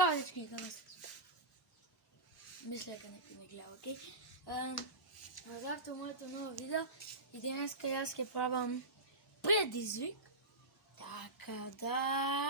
Zdravo dečki, danes misля, nekaj ne gleda, okej? Zdravite v моето ново видео и днеска аз ще пробвам предизвик. Така да...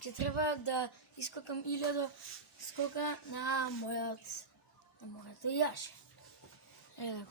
Че трябва да изскокам 1000 скока на моето яше. Ево го.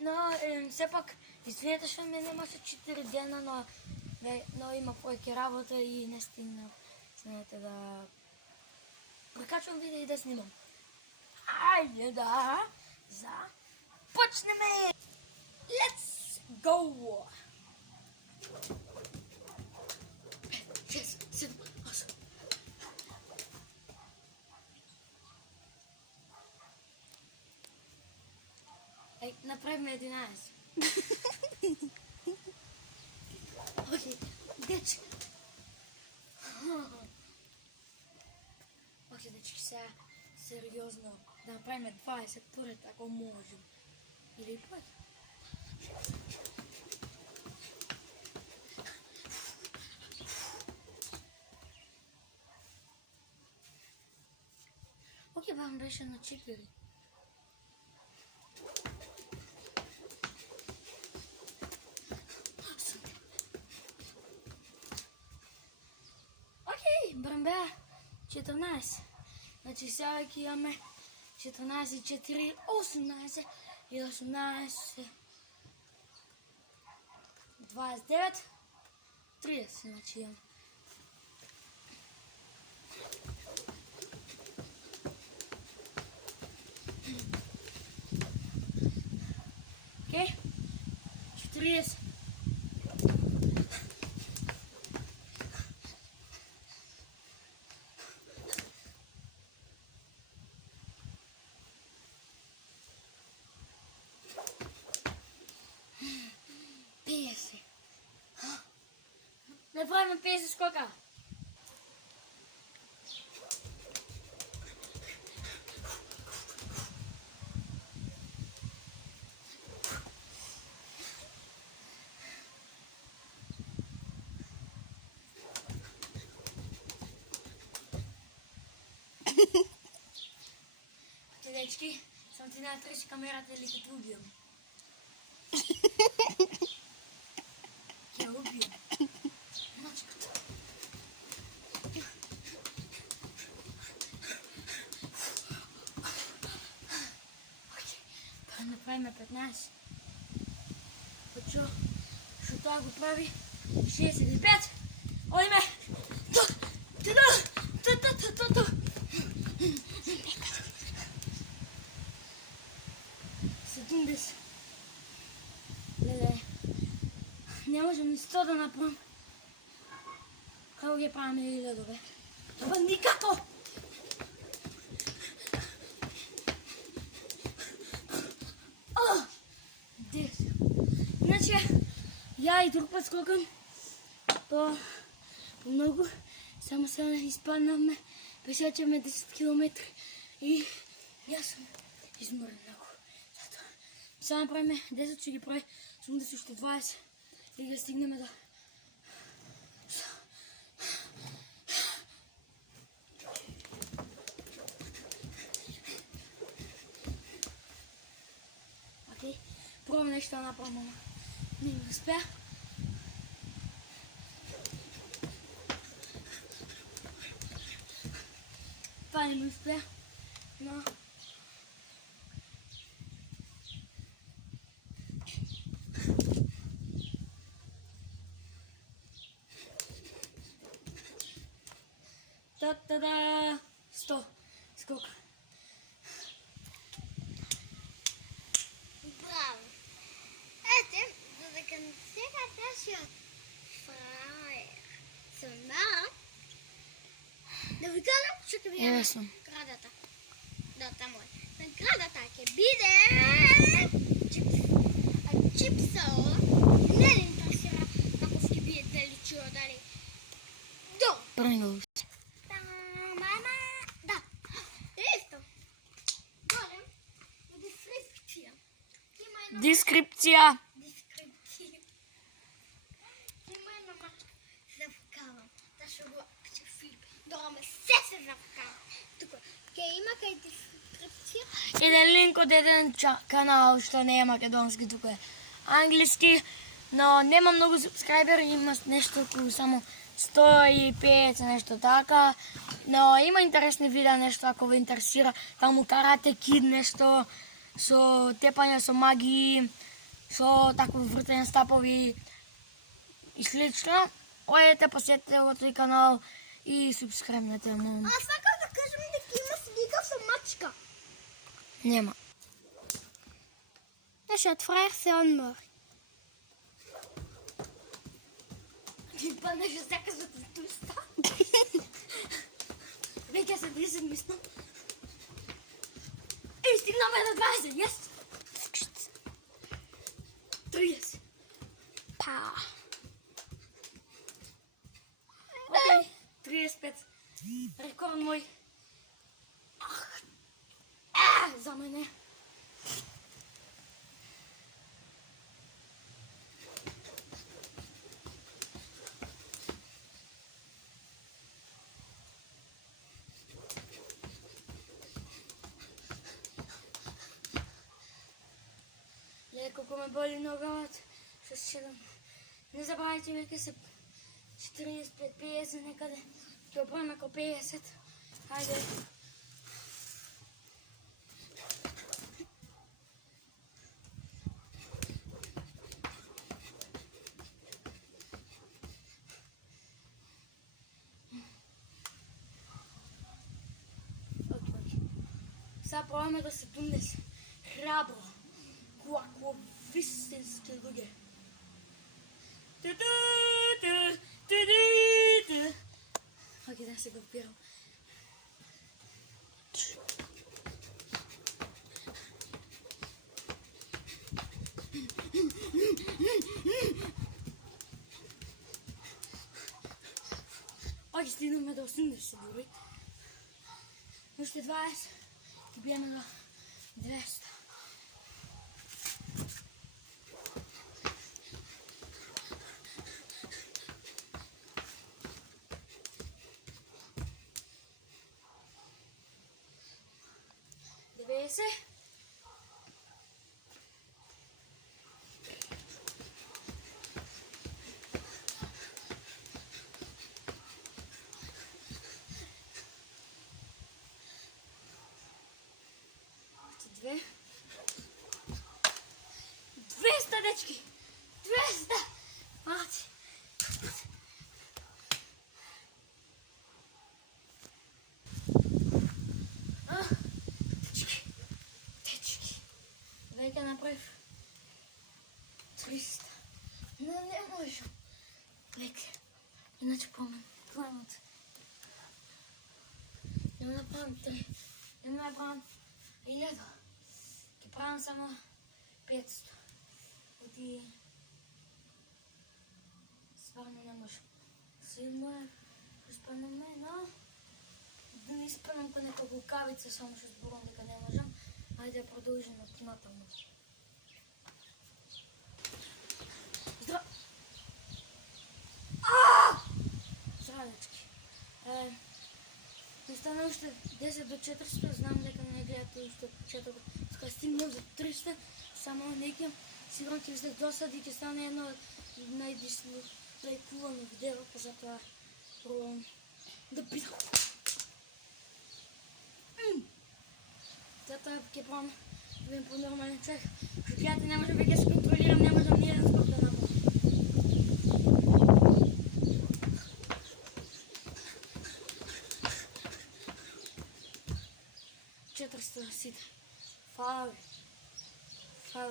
Но все пак извинете, че ме нямаше 4 дена, но има повече работа и не стигнах, знаете, да прекачвам видео и да снимам. Айде да започнем! Let's go! 6, 7, 8. Ей, направим 11. Окей, дечки. Окей, дечки, сега сериозно да направим 20 поред, ако можем. Или път. Окей, вам беше на 4. Брамбе 14. Значи сега имаме 14, 4, 18 и 18, 29, 30. Значи имаме. Окей? 40. Направим 50 скока. Дечки, съм ти натръщи камерата или като убивам. Я убивам. Мачката. Окей, да направим 15. Защото това го прави 65. Ой ме! Леле, не можем ни 100 да направим. Kako ги правим и ледове? Ама никако! О! 10. Иначе, я и друг път скокам по-много. Само сега изпаднахме, пешачаме 10 км и аз съм изморен много. Сега направим 10, ще ги прави сумда си още 20 и да стигнем до... Окей, пробвам нещо да направим, ама не успя. Това не ми успя, но... Та-та-да! 100 скока. Браво! Ето, за да към сега нашият фраер Самара, да ви кажа, че ще видя наградата. Да, там е. Наградата ще биде чипс. А чипса не ли интересира како ще биете ли чуо дали? До! Pringles. Да. Ето. Голем. Да фриския. Има Дескрипция. Descriptivo. Немає мачка завкала. Та що фільм. Дома все завкала. Тако, има кај дескрипција. Един линк от един канал, що не е македонски, тук е английски, но нема много субскрайбери, има нещо около само 150, нещо така, но има интересни видеа, нещо ако ви интересира, таму карате кид, нещо со тепање со магии, со такво вртење стапови и слично. Одете, посетете во тој канал и субскрибнете му. Аз сакам да кажам дека има слика со мачка. Нема. Нашиот фраер се одмори. Ти паднеш и сакаш да те туста. Веќе се 10 мислам. Ей, стигнаме до 20, јес? 30. Па. Окей, 35. Рекорд мој. За мене. Колко ме боли ногавата. С 7. Не забравяйте, веќе се 45-50 некаде. Ќе опрем ако 50. Хайде. Сега пробваме да се тумнеш храбро. Како вистински луѓе. Окей, да се го пирам. Окей, стигнаме до 80 дори. Още 20 и биеме до 200. Ese. Две. 200, дечки! 200! Мати! Веќе направив 300. Но не можам. Веќе. Иначе планот. Нема да правам 3. Нема да правам 1000. Ке правам само 500. Оти... Сварно не можам. Силно е. Спомнаме, но... Да не спомнам ко нека гукавица, само што зборам дека не можам. Ajde, продължим нататък. Здраво! Здравечки! Не стана още 10 до 400, знам дека не гледате още почетък. Ска стигнем за 300, само неким. Сигурно ќе ви досади, ќе стане едно от най-лайкувано видео, затоа пробвам да питам. Затоа ќе пробвам да бидам по-нормален човек. Шокијата не може веќе се контролирам, не можам ни еден скок да направам. Сите. Фала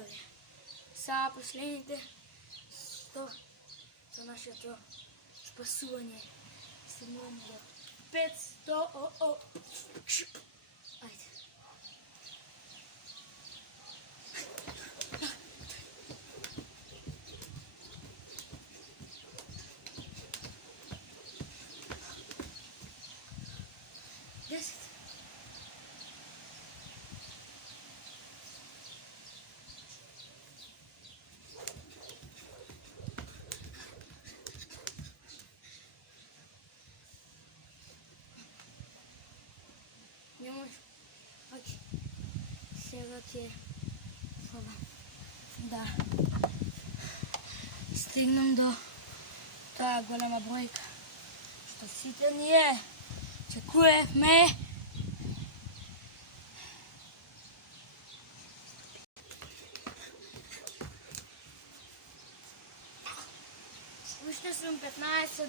ви. Сега последните 100 за нашето спасуване. Стигнуваме до 500. Айде. ти е. Да. Стигнем до тая голема бройка. Што сите ние чекуваме. Уште сум 15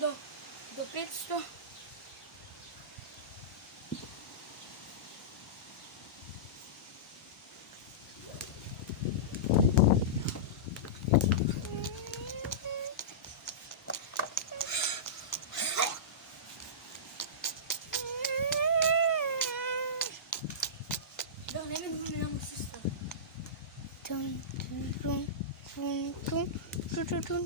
до 500. Да, не ми поминам сестра. Тун, тун, тун, тун, тун, тун, тун, тун.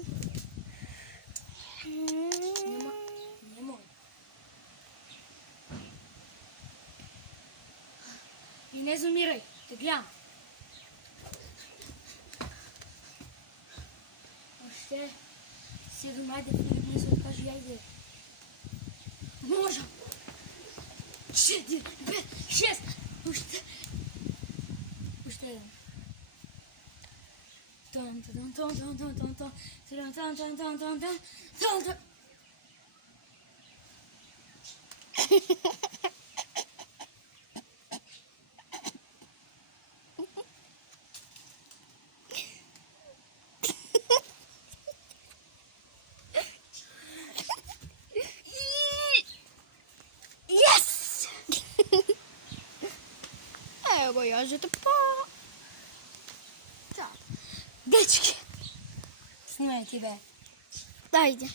Не мога. И не замирај, те гледам. Още 7, айде, Филип, не се откажи, айде. Можам. 4, 5, 6, още един. Тон, тон, тон, тон, тон, тон, тон, тон, тон, тон, тон, тон, тон, тон, тон. Yes! Evo, jažete pa. Дечки! Снимай ти, бе. Dajde.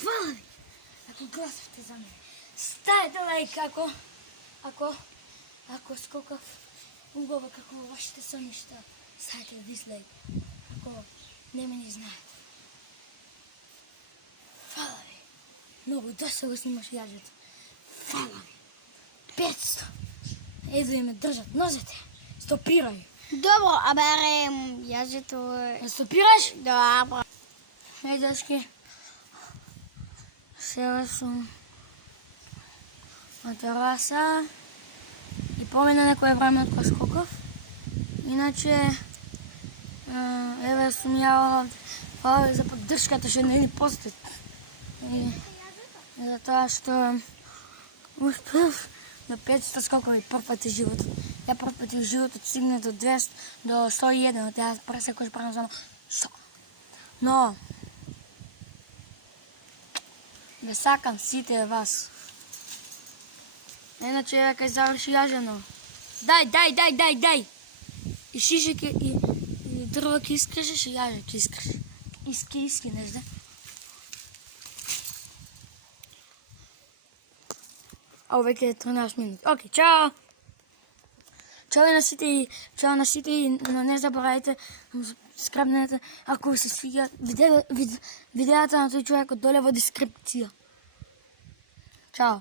Hvala mi ako glasate za mene. Stavite like ako skokав убава како вашите сънища. Ставите дизлайк ако не ме знаете. Hvala ви. Много доста го снимаш яжето. Hvala ви. 500. Еду и ме държат нозете. Стопирай. Dobro, a berem jažето... Не стопираш? Dobro. Ей, дечки. Сега съм на тераса и помня некое време от скоков. Иначе еве съм яла за поддръжката ще не ли постат. И затова що успев до 500 скокови първ път в живота. Я първ път в живота стигна до 200, до 101, от аз пресекош ще правим само 100. Но не сакам сите вас. Иначе кај заврши јажено. Дай! И шишек и дрва ке искрешеш и јаже ке искреш. Иски, не знам. А веќе е 13 минути. Окей, чао! Чао на сите и не забравяйте скрепнете, ако ви се свига видеята на този човек доле во дескрипција. Чао!